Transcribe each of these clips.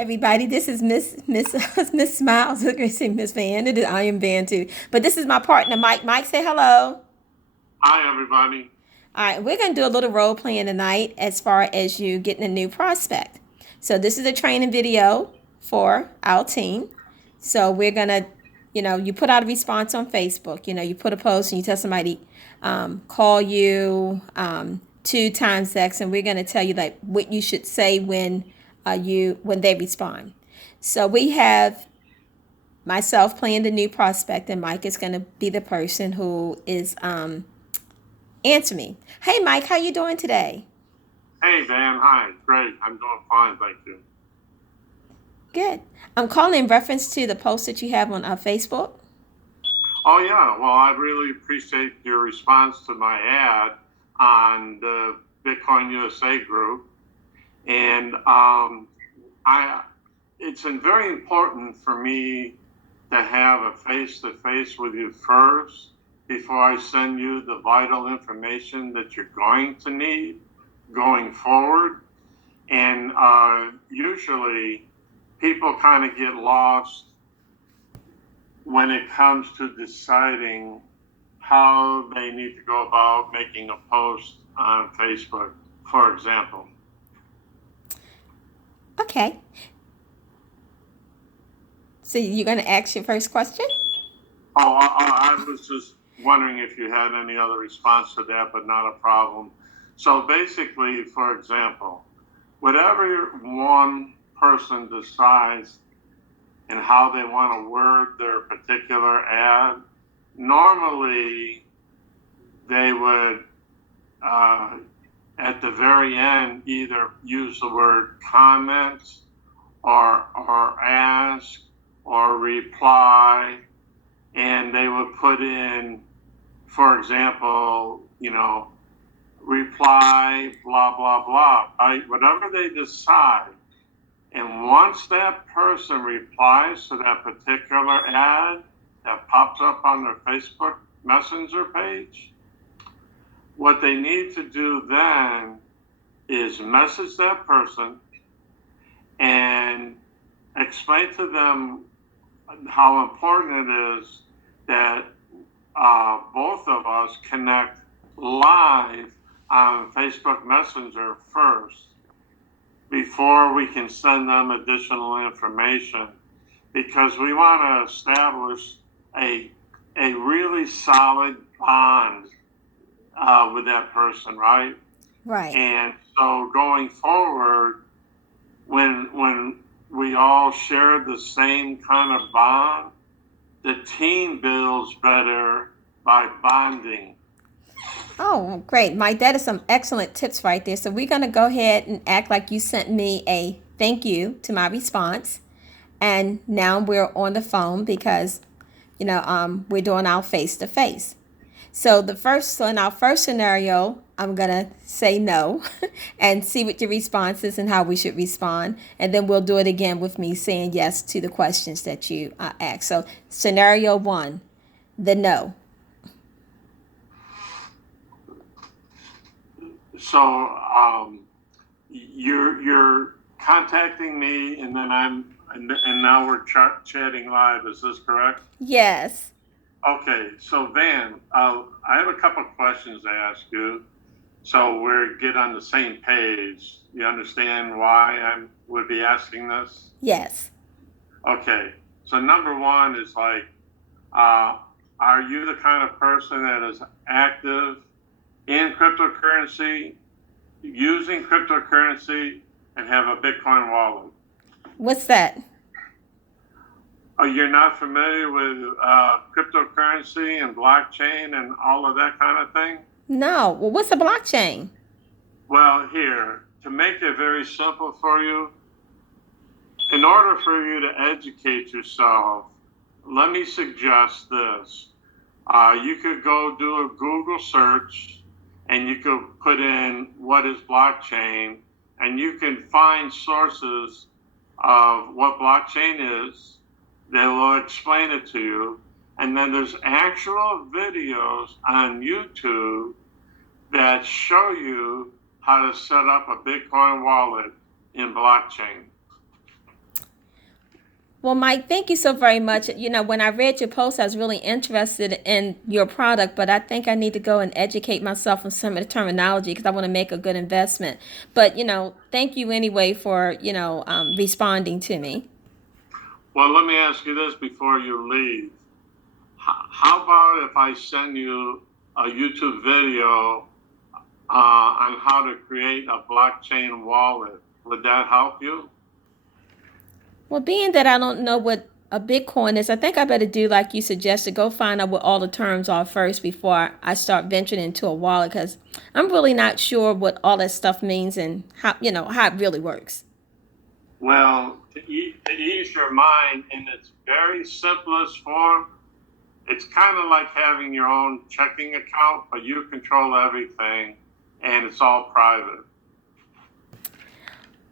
everybody. This is Miss Miss Smiles. I was going to say Miss Van. It is I am Van too. But this is my partner, Mike. Mike, say hello. Hi, everybody. All right, we're going to do a little role playing tonight as far as you getting a new prospect. So this is a training video for our team. So we're going to, you put out a response on Facebook. You put a post and you tell somebody, call you 2 times X, and we're going to tell you like what you should say when they respond. So we have myself playing the new prospect, and Mike is going to be the person who is answer me. Hey, Mike, how you doing today? Hey, Dan. Hi. Great. I'm doing fine, thank you. Good. I'm calling in reference to the post that you have on Facebook. Oh, yeah. Well, I really appreciate your response to my ad on the Bitcoin USA group. And I, it's been very important for me to have a face-to-face with you first before I send you the vital information that you're going to need going forward. And usually people kind of get lost when it comes to deciding how they need to go about making a post on Facebook, for example. Okay. So you're going to ask your first question? Oh, I was just wondering if you had any other response to that, but not a problem. So basically, for example, whatever one person decides and how they want to word their particular ad, normally they would, uh, at the very end, either use the word comments or ask or reply, and they would put in, for example, reply, blah, blah, blah, right? Whatever they decide. And once that person replies to that particular ad that pops up on their Facebook Messenger page, what they need to do then is message that person and explain to them how important it is that both of us connect live on Facebook Messenger first before we can send them additional information, because we want to establish a really solid bond with that person, right? Right. And so going forward, when we all share the same kind of bond, the team builds better by bonding. Oh, great, Mike. That is some excellent tips right there. So we're going to go ahead and act like you sent me a thank you to my response. And now we're on the phone because, we're doing our face to face. So in our first scenario, I'm gonna say no, and see what your response is and how we should respond, and then we'll do it again with me saying yes to the questions that you asked. So scenario one, the no. So you're contacting me, and then and now we're chatting live. Is this correct? Yes. Okay. So Van, I have a couple of questions to ask you, so we get on the same page. You understand why I would be asking this? Yes. Okay. So number one is like, uh, are you the kind of person that is active in cryptocurrency, using cryptocurrency, and have a Bitcoin wallet? What's that? Oh, you're not familiar with cryptocurrency and blockchain and all of that kind of thing? No. Well, what's a blockchain? Well, here, to make it very simple for you, in order for you to educate yourself, let me suggest this. You could go do a Google search and you could put in what is blockchain, and you can find sources of what blockchain is. They will explain it to you. And then there's actual videos on YouTube that show you how to set up a Bitcoin wallet in blockchain. Well, Mike, thank you so very much. When I read your post, I was really interested in your product, but I think I need to go and educate myself on some of the terminology because I want to make a good investment. But, thank you anyway for, responding to me. Well, let me ask you this before you leave. How about if I send you a YouTube video on how to create a blockchain wallet? Would that help you? Well, being that I don't know what a Bitcoin is, I think I better do like you suggested. Go find out what all the terms are first before I start venturing into a wallet because I'm really not sure what all that stuff means and how it really works. Well, to ease your mind in its very simplest form, it's kind of like having your own checking account, but you control everything and it's all private.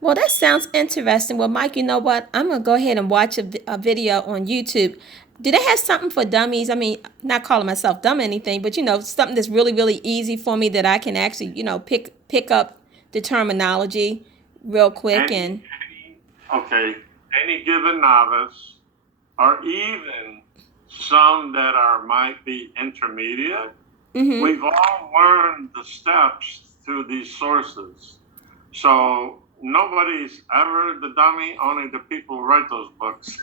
Well, that sounds interesting. Well, Mike, you know what? I'm going to go ahead and watch a video on YouTube. Do they have something for dummies? I mean, not calling myself dumb or anything, but something that's really, really easy for me that I can actually, pick up the terminology real quick and Okay, any given novice, or even some that might be intermediate, we've all learned the steps through these sources. So nobody's ever the dummy, only the people who write those books.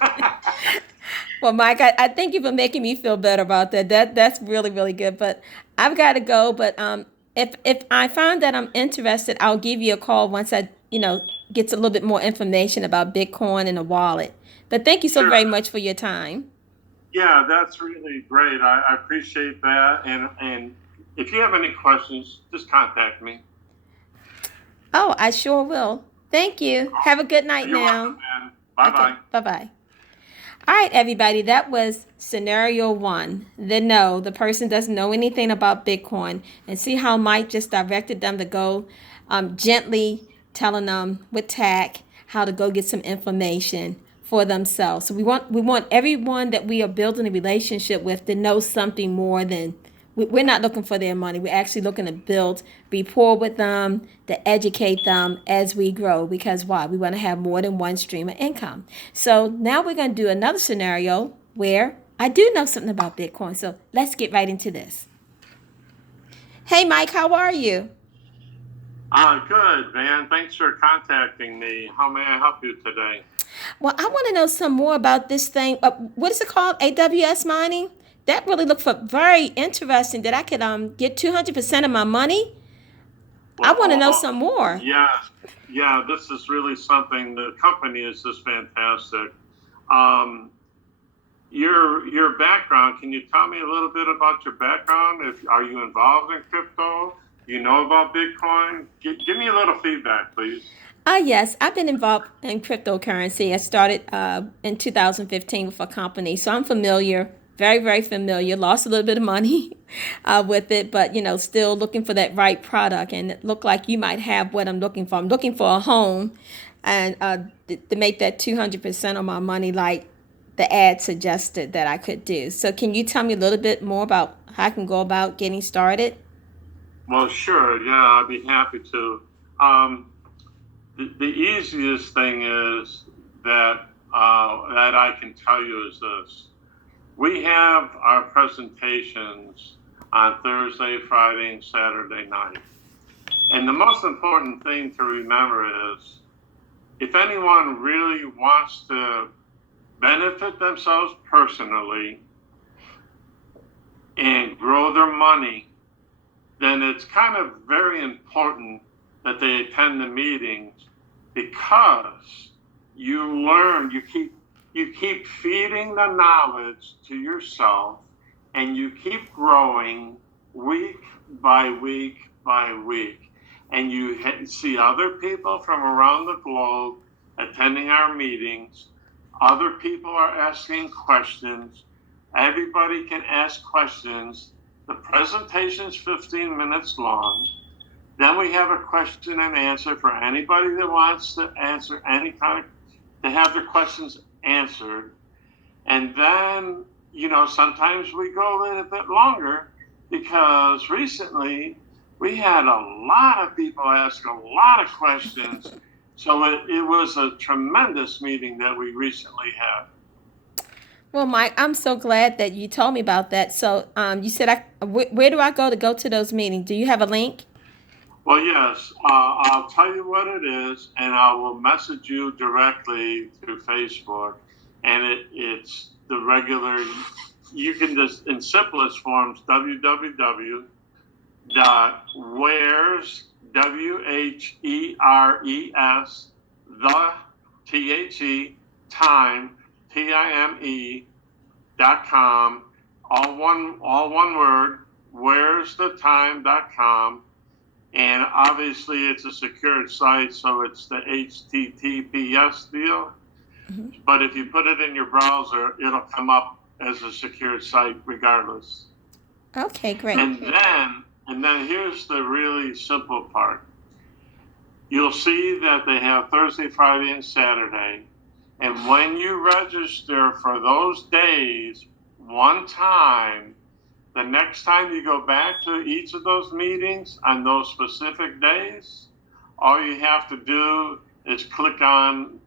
Well, Mike, I thank you for making me feel better about that. That's really, really good. But I've got to go. But if I find that I'm interested, I'll give you a call once I get a little bit more information about Bitcoin and a wallet. But thank you so Sure. very much for your time. Yeah, that's really great. I appreciate that. And if you have any questions, just contact me. Oh, I sure will. Thank you. Have a good night You're now. welcome, man. Bye-bye. Okay. Bye bye. All right, everybody, that was scenario one. The person doesn't know anything about Bitcoin, and see how Mike just directed them to go gently telling them with tact how to go get some information for themselves. So we want everyone that we are building a relationship with to know something more than we're not looking for their money. We're actually looking to build rapport with them, to educate them as we grow. Because why? We want to have more than one stream of income. So now we're going to do another scenario where I do know something about Bitcoin. So let's get right into this. Hey, Mike, how are you? Good, man. Thanks for contacting me. How may I help you today? Well, I want to know some more about this thing. What is it called? AWS mining? That really looked very interesting that I could get 200% of my money. I want to know some more. Yeah, this is really something. The company is just fantastic. Um, your background. Can you tell me a little bit about your background? Are you involved in crypto? Do you know about Bitcoin? Give me a little feedback, please. Yes, I've been involved in cryptocurrency. I started in 2015 with a company, so I'm familiar, very, very familiar. Lost a little bit of money with it, but still looking for that right product. And it looked like you might have what I'm looking for. I'm looking for a home, and to make that 200% of my money, like the ad suggested that I could do. So, can you tell me a little bit more about how I can go about getting started? Well, sure. Yeah, I'd be happy to. Um, the easiest thing is that I can tell you is this. We have our presentations on Thursday, Friday, and Saturday night. And the most important thing to remember is if anyone really wants to benefit themselves personally and grow their money, then it's kind of very important that they attend the meetings because you learn, you keep feeding the knowledge to yourself and you keep growing week by week by week. And you see other people from around the globe attending our meetings. Other people are asking questions. Everybody can ask questions. The presentation is 15 minutes long. Then we have a question and answer for anybody that wants to answer any kind of, to have their questions answered. And then, sometimes we go a little bit longer because recently we had a lot of people ask a lot of questions. So it was a tremendous meeting that we recently had. Well, Mike, I'm so glad that you told me about that. So, you said where do I go to those meetings? Do you have a link? Well, yes, I'll tell you what it is, and I will message you directly through Facebook. And it's the regular, you can just, in simplest forms, www.wheres, WHERES, the, THE, time, TIME.com, all one word, where'sthetime.com. And obviously, it's a secured site, so it's the HTTPS deal. Mm-hmm. But if you put it in your browser, it'll come up as a secured site regardless. Okay, great. And then here's the really simple part. You'll see that they have Thursday, Friday, and Saturday. And when you register for those days one time, the next time you go back to each of those meetings on those specific days, all you have to do is click on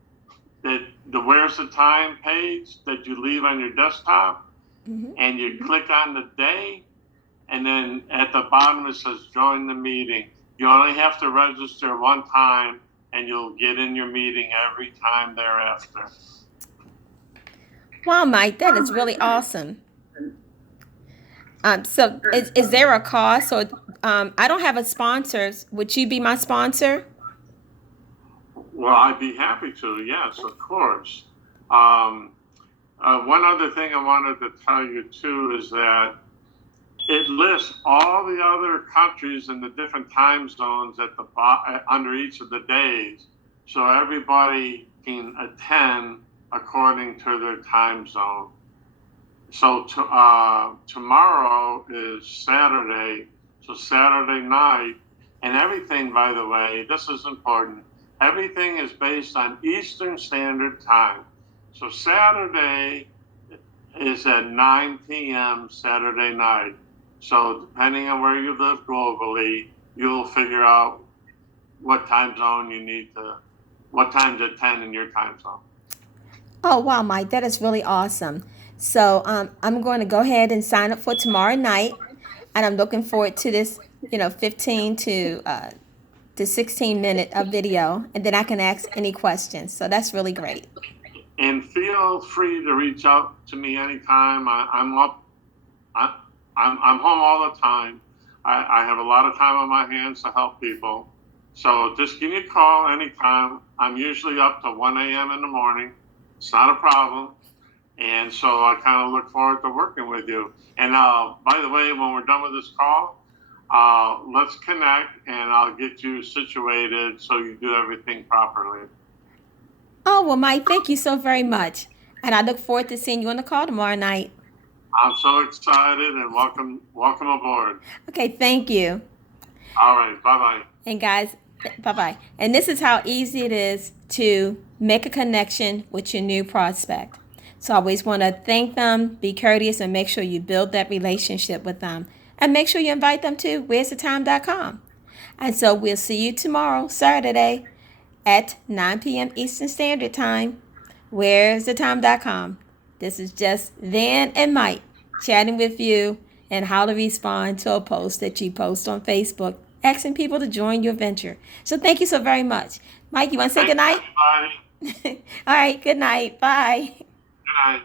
the Where's the Time page that you leave on your desktop, Mm-hmm. and you click on the day, and then at the bottom it says join the meeting. You only have to register one time, and you'll get in your meeting every time thereafter. Wow, Mike, that is really awesome. So is there a cost? So I don't have a sponsor. Would you be my sponsor? Well, I'd be happy to, yes, of course. One other thing I wanted to tell you too is that it lists all the other countries and the different time zones at the under each of the days, so everybody can attend according to their time zone. So tomorrow is Saturday, so Saturday night, and everything, by the way, this is important, everything is based on Eastern Standard Time. So Saturday is at 9 p.m. Saturday night. So depending on where you live globally, you'll figure out what time zone you need to, what time's at 10 in your time zone. Oh, wow, Mike, that is really awesome. So I'm going to go ahead and sign up for tomorrow night, and I'm looking forward to this, 15 to 16-minute video, and then I can ask any questions. So that's really great. And feel free to reach out to me anytime. I'm home all the time. I have a lot of time on my hands to help people. So just give me a call anytime. I'm usually up to 1 a.m. in the morning. It's not a problem. And so I kind of look forward to working with you. And by the way, when we're done with this call, let's connect and I'll get you situated so you do everything properly. Oh, well, Mike, thank you so very much. And I look forward to seeing you on the call tomorrow night. I'm so excited and welcome aboard. Okay, thank you. All right, bye-bye. And guys, bye-bye. And this is how easy it is to make a connection with your new prospect. So I always want to thank them, be courteous, and make sure you build that relationship with them. And make sure you invite them to where'sthetime.com. And so we'll see you tomorrow, Saturday, at 9 p.m. Eastern Standard Time, where'sthetime.com. This is just Van and Mike chatting with you and how to respond to a post that you post on Facebook, asking people to join your venture. So thank you so very much. Mike, you want to say good night? Everybody. All right, good night. Bye. Good night.